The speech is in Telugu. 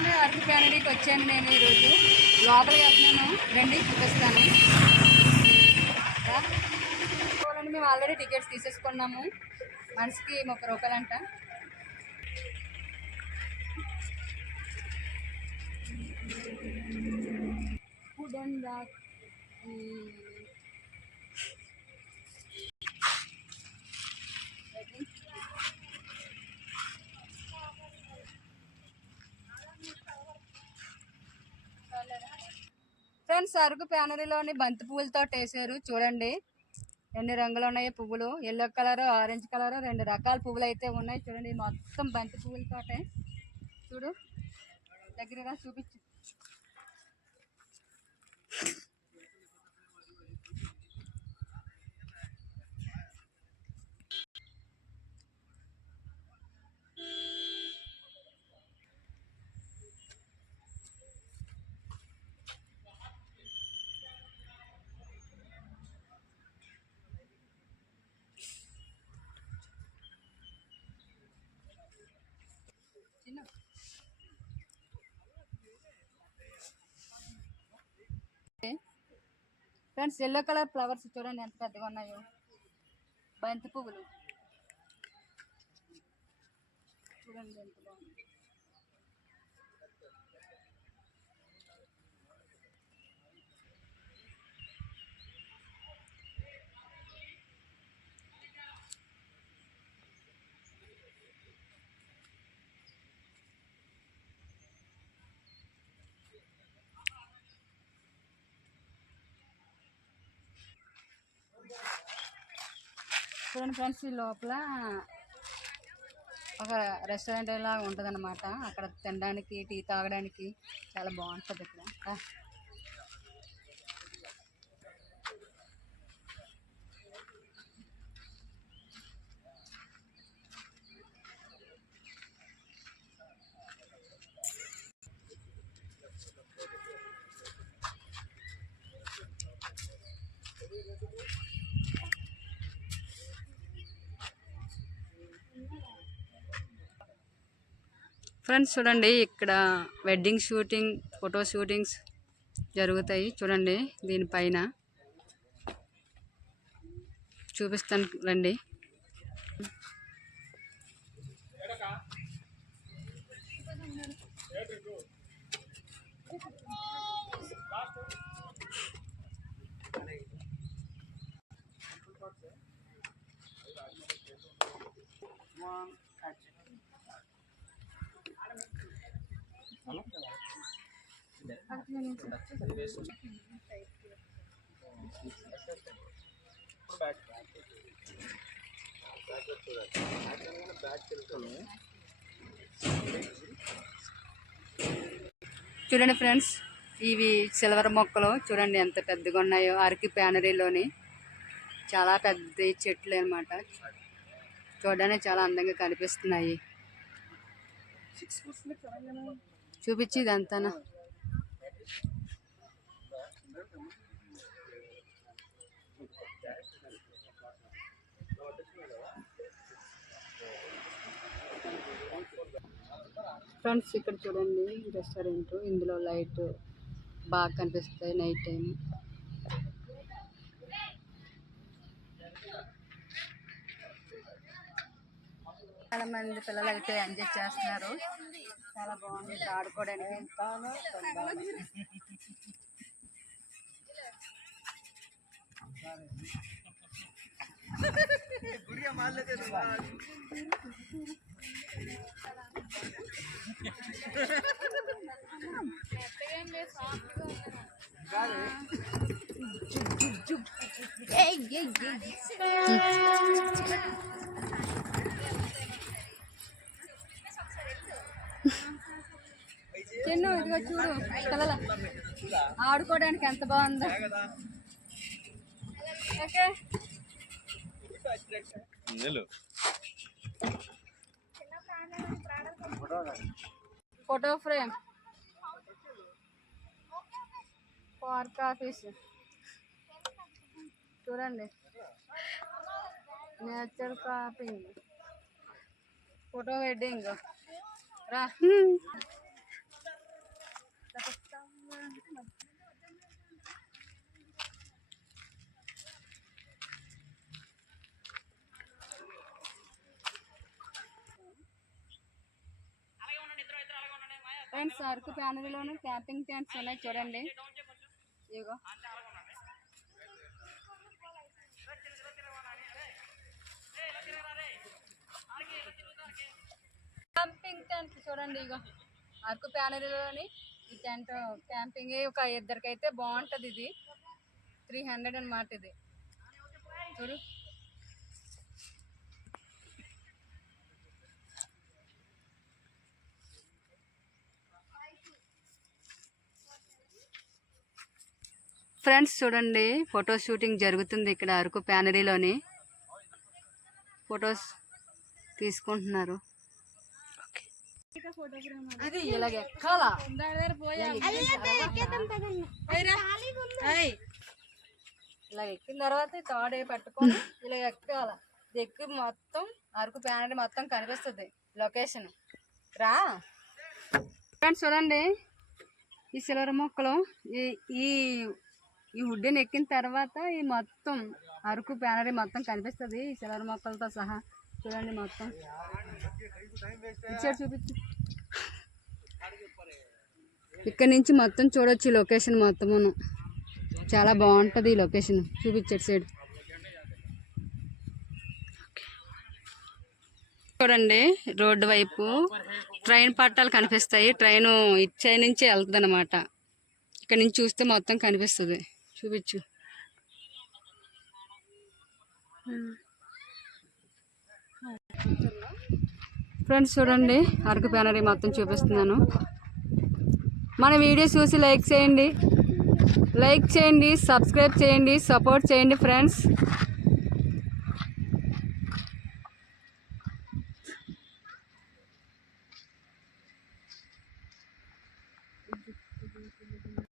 చూడండి అరకు ఫ్యామిలీకి వచ్చాను నేను ఈరోజు. లోపలికి వెళ్తున్నాను, రండి చూపిస్తాను. చూడండి మేము ఆల్రెడీ టికెట్స్ తీసేసుకున్నాము. మనిషికి 30 రూపాయలు అంట. ఫుడ్ అండ్ ఫ్రెండ్స్, అరకు ప్యానరీలోని బంతి పువ్వులతో వేసారు. చూడండి ఎన్ని రంగులు ఉన్నాయో పువ్వులు. ఎల్లో కలర్, ఆరెంజ్ కలర్, 2 రకాల పువ్వులు అయితే ఉన్నాయి. చూడండి మొత్తం బంతి పువ్వులతోటే. చూడు దగ్గరగా చూపించు. ఫ్రెండ్స్, ఎల్లో కలర్ ఫ్లవర్స్ చూడండి ఎంత పెద్దగా ఉన్నాయో. బంతి పువ్వులు చూడండి ఎంత బాగుంది. చూడండి ఫ్రెండ్స్, ఈ లోపల ఒక రెస్టారెంట్ లాగా ఉంటుంది అన్నమాట. అక్కడ తినడానికి, టీ తాగడానికి చాలా బాగుంటుంది ఇక్కడ. ఫ్రెండ్స్ చూడండి, ఇక్కడ వెడ్డింగ్ షూటింగ్, ఫోటో షూటింగ్స్ జరుగుతాయి. చూడండి దీనిపైన చూపిస్తాను రండి. చూడండి ఫ్రెండ్స్, ఇవి సిల్వర్ మొక్కలు చూడండి ఎంత పెద్దగా ఉన్నాయో. అరకు ప్యానరీలోని చాలా పెద్ద చెట్లు అన్నమాట. చూడడానికి చాలా అందంగా కనిపిస్తున్నాయి. చూపించి ఇదంతా ఫ్రెండ్స్. ఇక్కడ చూడండి రెస్టారెంట్. ఇందులో లైట్ బాగా కనిపిస్తాయి నైట్ టైం. చాలా మంది పిల్లలు అయితే ఎంజాయ్ చేస్తున్నారు. చాలా బాగుంది ఆడుకోవడానికి. చిన్న ఇదిగో చూడు పిల్లలు ఆడుకోవడానికి ఎంత బాగుందో. Okay photo frame, park office చూడండి. నేచర్ కాపింగ్, ఫోటో వెడ్డింగ్ రా. ఫ్రెండ్స్ అరకు ప్యానరీలోని క్యాంపింగ్ టెంట్స్ ఉన్నాయి చూడండి. ఇగో క్యాంపింగ్ టెంట్ చూడండి. ఇగో అరకు ప్యానరీలోని ఈ టెంట్ క్యాంపింగ్ ఒక ఇద్దరికైతే బాగుంటుంది. ఇది 300 అన్నమాట. ఇది చూడు. ఫ్రెండ్స్ చూడండి, ఫోటో షూటింగ్ జరుగుతుంది ఇక్కడ అరకు ప్యానరీలోని. ఫొటోస్ తీసుకుంటున్నారు. ఇది ఇలాగ ఎక్కాల, ఇలా ఎక్కిన తర్వాత తాడే పట్టుకొని ఇలా ఎక్కాల. ఇది ఎక్కి మొత్తం అరకు ప్యానరీ మొత్తం కనిపిస్తుంది లొకేషన్. రా ఫ్రెండ్స్ చూడండి, ఈ సిల్వర్ మొక్కలు ఈ ఈ వుడ్ని ఎక్కిన తర్వాత ఈ మొత్తం అరకు ప్యానరీ మొత్తం కనిపిస్తుంది ఈ సిల్వర్ మొక్కలతో సహా. చూడండి మొత్తం ఇచ్చాడు, చూపించు. ఇక్కడ నుంచి మొత్తం చూడొచ్చు లొకేషన్ మొత్తమును. చాలా బాగుంటుంది ఈ లొకేషన్. చూపించాడు సైడ్ చూడండి. రోడ్డు వైపు ట్రైన్ పట్టాలు కనిపిస్తాయి. ట్రైన్ ఇటు సైడ్ నుంచి వెళ్తుంది అనమాట. ఇక్కడ నుంచి చూస్తే మొత్తం కనిపిస్తుంది. చూపించు. ఫ్రెండ్స్ చూడండి, అరకు ప్యానరీ మొత్తం చూపిస్తున్నాను. మన వీడియో చూసి లైక్ చేయండి, సబ్స్క్రైబ్ చేయండి, సపోర్ట్ చేయండి ఫ్రెండ్స్.